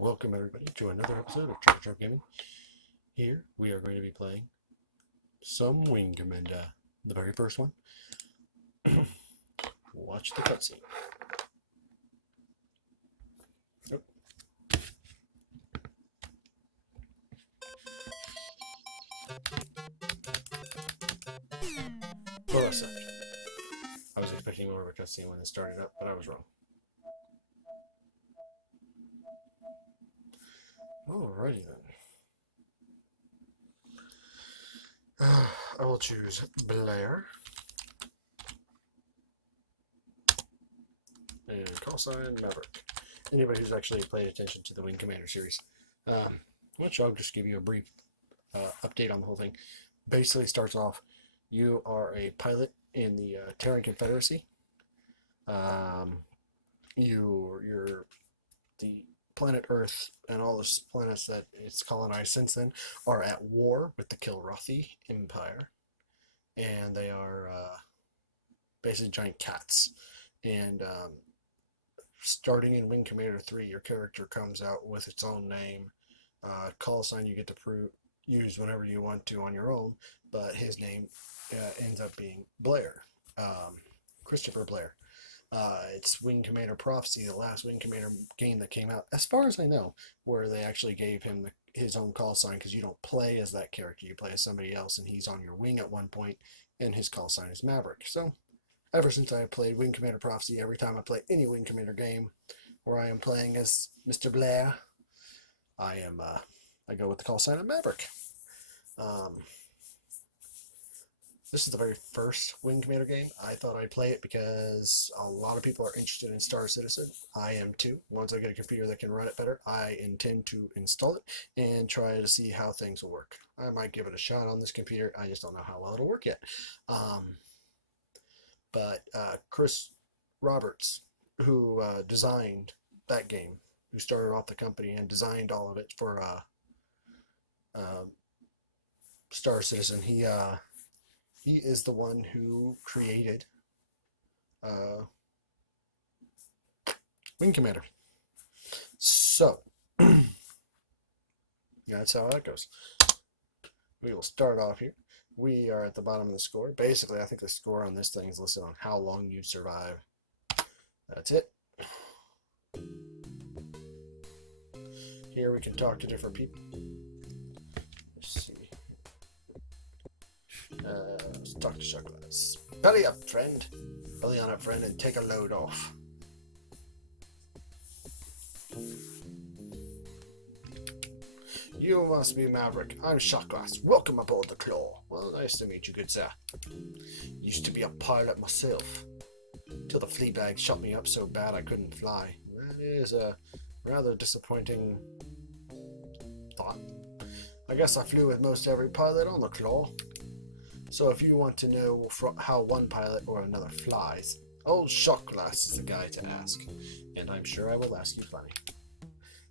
Welcome everybody to another episode of Treasure Trove Gaming. Here we are going to be playing some Wing Commander, the very first one. Watch the cutscene. Oh. Well, that's not. I was expecting more of a cutscene when it started up, but I was wrong. Alrighty then. I will choose Blair. And call sign Maverick. Anybody who's actually paid attention to the Wing Commander series. Which I'll just give you a brief update on the whole thing. Basically starts off, you are a pilot in the Terran Confederacy. You're the planet Earth and all the planets that it's colonized since then are at war with the Kilrathi Empire, and they are basically giant cats. And starting in Wing Commander 3, your character comes out with its own name, call sign you get to use whenever you want to on your own, but his name ends up being Blair, Christopher Blair. It's Wing Commander Prophecy, the last Wing Commander game that came out, as far as I know, where they actually gave him his own call sign, because you don't play as that character, you play as somebody else, and he's on your wing at one point, and his call sign is Maverick. So, ever since I played Wing Commander Prophecy, every time I play any Wing Commander game where I am playing as Mr. Blair, I go with the call sign of Maverick. This is the very first Wing Commander game. I thought I'd play it because a lot of people are interested in Star Citizen. I am too. Once I get a computer that can run it better, I intend to install it and try to see how things will work. I might give it a shot on this computer. I just don't know how well it'll work yet. But Chris Roberts, who designed that game, who started off the company and designed all of it for Star Citizen, he is the one who created Wing Commander. So, that's how that goes. We will start off here. We are at the bottom of the score. Basically, I think the score on this thing is listed on how long you survive. That's it. Here we can talk to different people. Let's see. Let's talk to Shuglass. Belly up, friend. Belly on up, friend, and take a load off. You must be Maverick. I'm Shotglass. Welcome aboard the Claw. Well, nice to meet you, good sir. Used to be a pilot myself, till the flea bag shot me up so bad I couldn't fly. That is a rather disappointing thought. I guess I flew with most every pilot on the Claw. So if you want to know how one pilot or another flies, old Shotglass is the guy to ask, and I'm sure I will ask you plenty.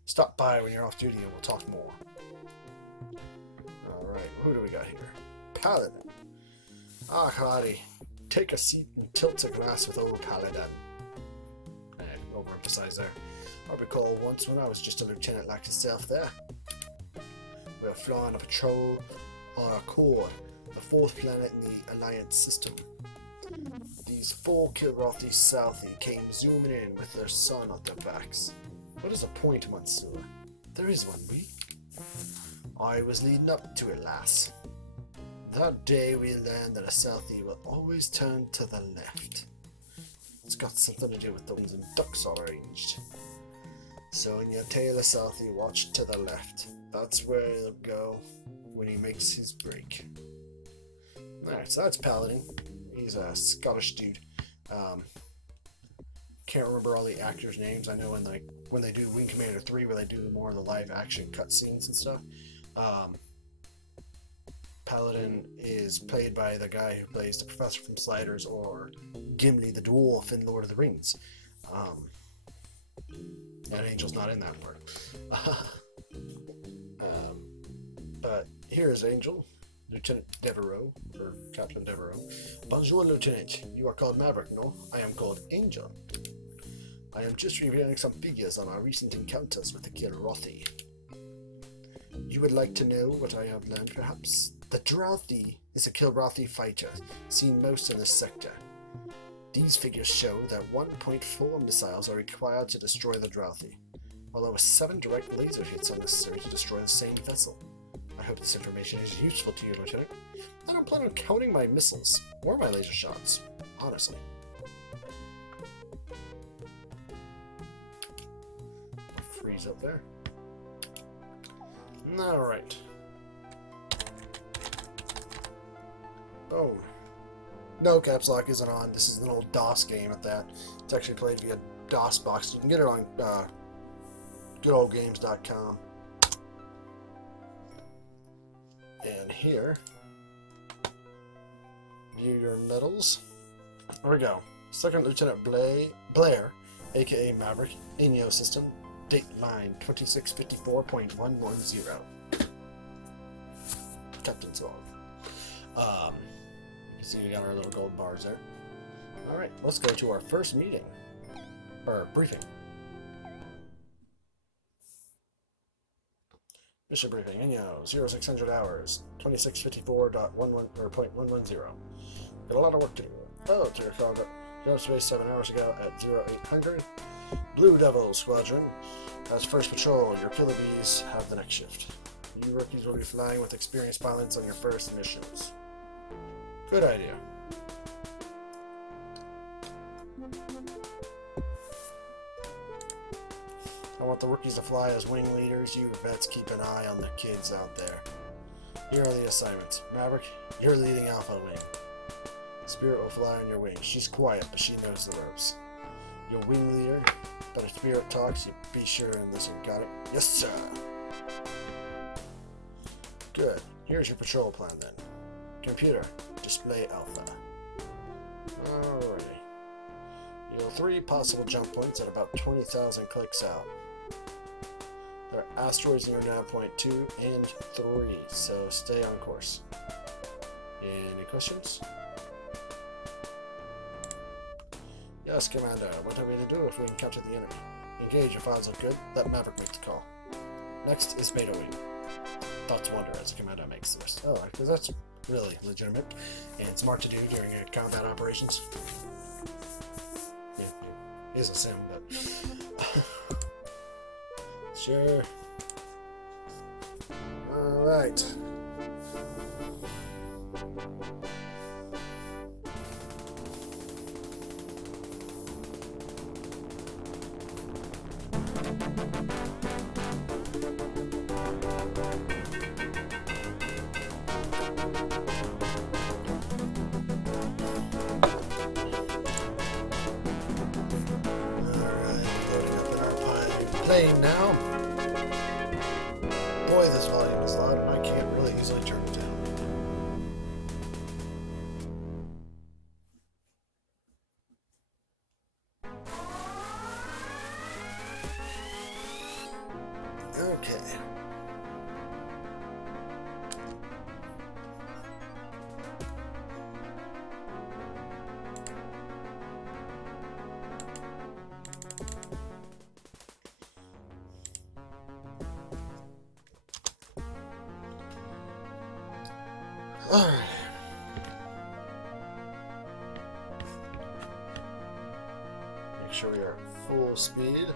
Stop by when you're off duty and we'll talk more. Alright, who do we got here? Paladin. Ah, Hardy. Take a seat and tilt a glass with old Paladin. Overemphasized there. I recall once when I was just a lieutenant like yourself there. We were flying a patrol on Accord, the fourth planet in the Alliance system. These four Kilrathi Southie came zooming in with their sun on their backs. What is a point, Monsieur? There is one, we. I was leading up to it, lass. That day we learned that a Southie will always turn to the left. It's got something to do with the winds and ducks all arranged. So in your tail, a Southie, watch to the left. That's where he'll go when he makes his break. Alright, so that's Paladin. He's a Scottish dude. Can't remember all the actors' names. I know when they do Wing Commander 3, where they do more of the live action cutscenes and stuff. Paladin is played by the guy who plays the Professor from Sliders or Gimli the Dwarf in Lord of the Rings. And Angel's not in that part. But here's Angel, Lieutenant Devereaux, or Captain Devereaux. Bonjour, Lieutenant. You are called Maverick, no? I am called Angel. I am just reviewing some figures on our recent encounters with the Kilrothi. You would like to know what I have learned, perhaps? The Drothi is a Kilrothi fighter, seen most in this sector. These figures show that 1.4 missiles are required to destroy the Drothi, although 7 direct laser hits are necessary to destroy the same vessel. I hope this information is useful to you, Lieutenant. I don't plan on counting my missiles, or my laser shots, honestly. Freeze up there. Alright. Boom. No, caps lock isn't on. This is an old DOS game at that. It's actually played via DOSBox. You can get it on goodoldgames.com. And here, view your medals. There we go. Second Lieutenant Blair, aka Maverick, Inyo System, date line 2654.110. Captain Song. You see we got our little gold bars there. Alright, let's go to our first meeting. Or briefing. Mission briefing, Inyo, 0600 hours, 2654.110. Got a lot of work to do. Oh, to your call, got job space 7 hours ago at 0800. Blue Devil Squadron. As first patrol, your killer bees have the next shift. You rookies will be flying with experienced pilots on your first missions. Good idea. I want the rookies to fly as wing leaders. You vets keep an eye on the kids out there. Here are the assignments. Maverick, you're leading Alpha Wing. Spirit will fly on your wing. She's quiet, but she knows the ropes. Your wing leader, but if Spirit talks, you be sure and listen. Got it? Yes, sir. Good. Here's your patrol plan then. Computer, display Alpha. Alrighty. You'll 3 possible jump points at about 20,000 clicks out. There are asteroids near nav point 2 and 3, so stay on course. Any questions? Yes, Commander. What are we to do if we encounter the enemy? Engage if odds look good. Let Maverick make the call. Next is Beta Wing. Thoughts wonder as the Commander makes the rest. Oh, because that's really legitimate and smart to do during combat operations. Yeah, it is a sim, but sure. All right. Playing now. Boy, this volume is loud and I can't really easily turn it down. Okay. Alright. Make sure we are at full speed.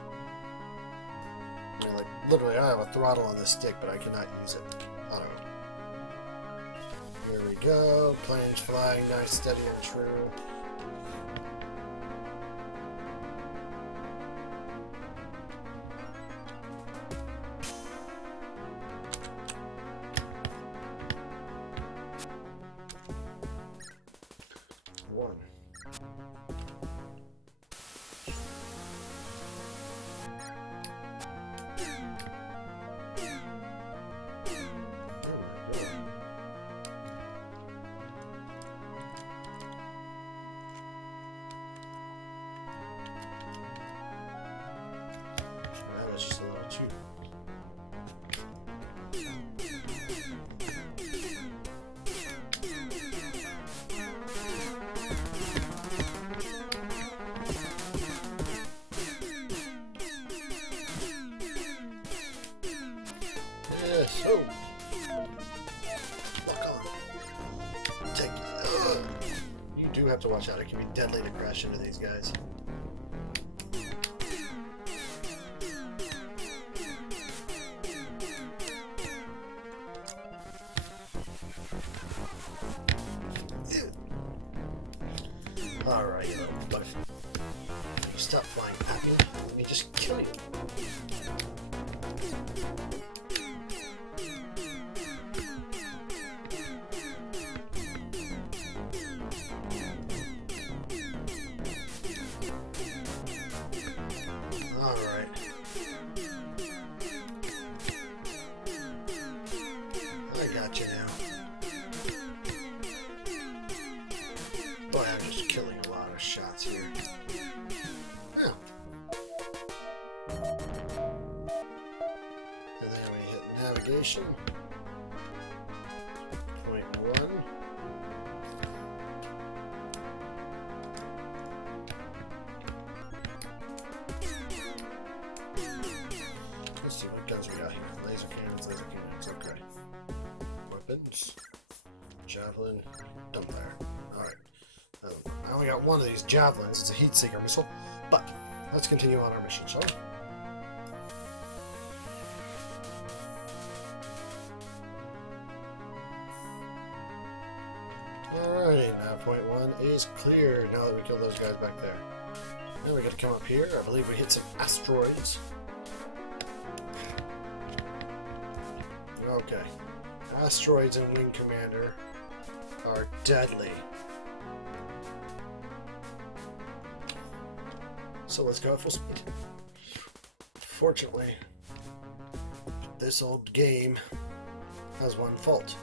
I mean, like, literally, I have a throttle on this stick, but I cannot use it. I don't know. Here we go. Planes flying nice, steady, and true. That's just a little too. So, lock on. Take. You do have to watch out. It can be deadly to crash into these guys. Alright, you little butt. Stop flying at me. Let me just kill you. Alright. I got you now. Boy, I'm just killing a lot of shots here. Oh. And then we hit navigation. Point 1. Let's see what guns we got here. Laser cannons, okay. Weapons. Javelin. Dumbfire. Alright. I only got one of these javelins. It's a heat seeker missile. But let's continue on our mission, shall we? Alrighty, now point 1 is clear now that we killed those guys back there. Now we got to come up here. I believe we hit some asteroids. Okay. Asteroids and Wing Commander are deadly. So let's go at full speed. Fortunately, this old game has one fault.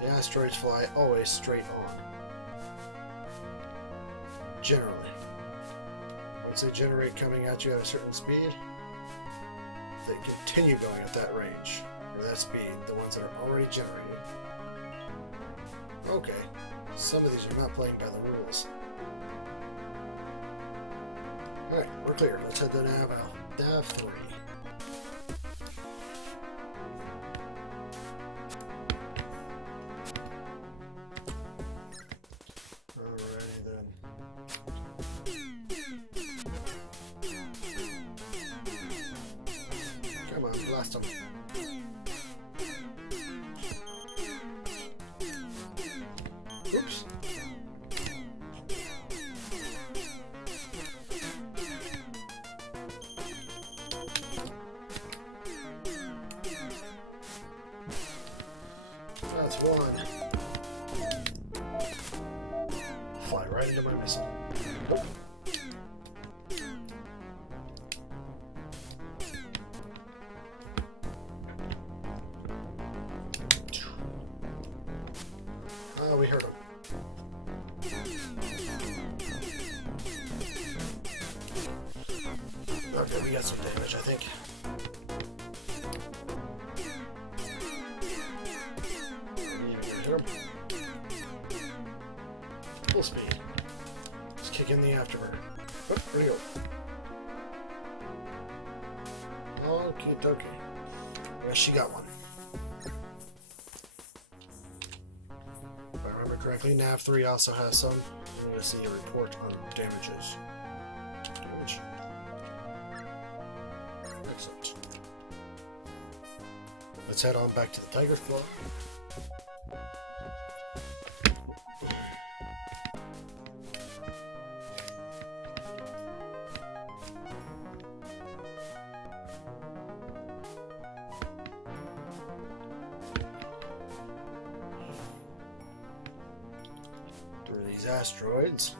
The asteroids fly always straight on. Generally. Once they generate coming at you at a certain speed, they continue going at that range, or that speed, the ones that are already generated. Okay, some of these are not playing by the rules. Alright, we're clear. Let's head to Nav 3. Alrighty then. Come on, blast them. Oops. That's one. Fly right into my missile. Oh, we hurt him. Okay, we got some damage, I think. Hit him. Full speed. Let's kick in the afterburner. Oh, where'd he go? Okay, dokie. Yes, she got one. If I remember correctly, Nav 3 also has some. I'm going to see a report on damages. Damage. Excellent. Let's head on back to the Tiger's Claw. Through these asteroids.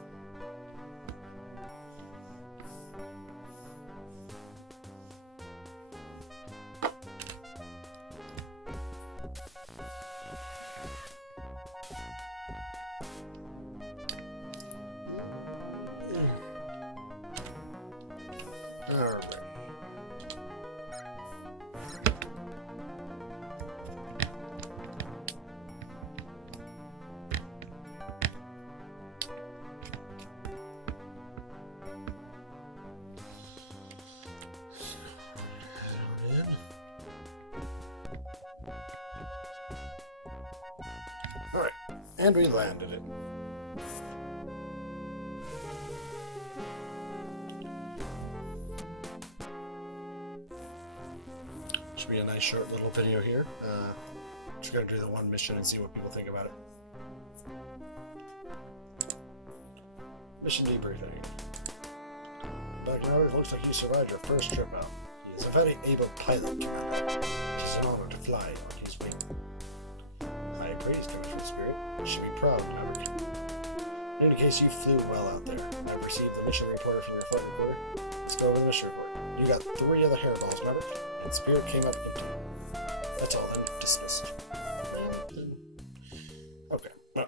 Alright. And we landed it. Should be a nice short little video here. Just gonna do the one mission and see what people think about it. Mission debriefing. Dr. Howard, it looks like you survived your first trip out. He is a very able pilot, Commander. It is an honor to fly on his wing. High praise, Commissioner Spirit. You should be proud, Maverick. In any case, you flew well out there. I've received the mission report from your flight recorder. Let's go over the mission report. You got 3 of the hairballs, Maverick, and Spirit came up empty. That's all then. Dismissed. Okay, well,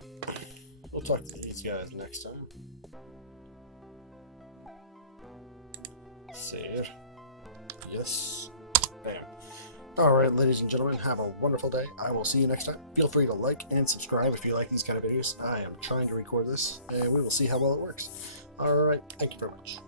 we'll talk to these guys next time. Save. Yes. Bam. Alright, ladies and gentlemen, have a wonderful day. I will see you next time. Feel free to like and subscribe if you like these kind of videos. I am trying to record this, and we will see how well it works. Alright, thank you very much.